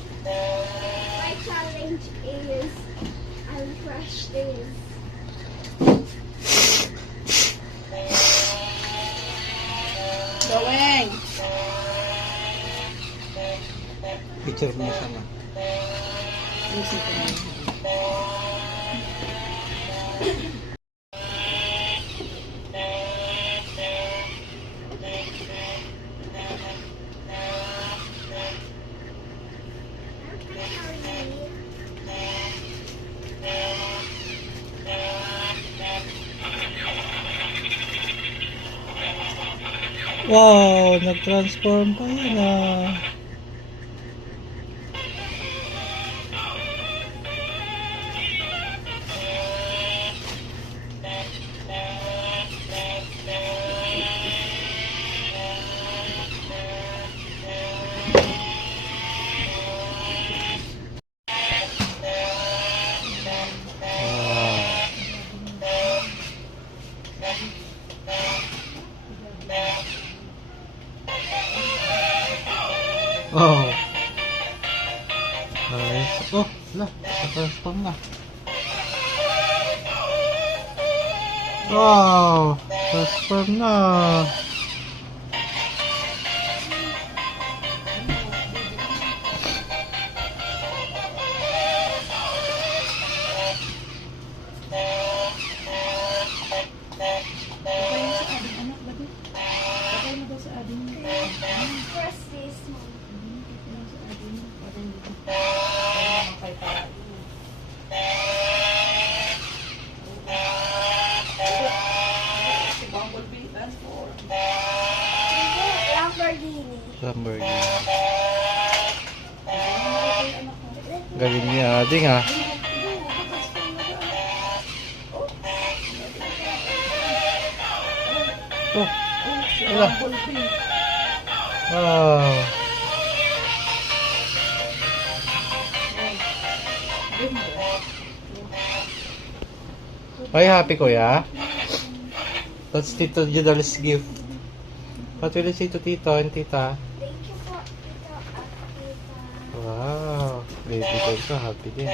My challenge is I'll crush this. Gawing! Picture mo sama. Isip ko na. Wow, nag-transform pa yan ah. Oh. Nice. Oh, la, naka-transform na. Wow, transform na. Press this one. Lamborghini. Lamborghini. Galing niya, ding ah. Oh, wala. Wow. Are you happy, Kuya? That's Tito Judal's gift. What will you say to Tito and Tita? Thank you po, Tito at Tita. Wow. Baby ko ito, happy din.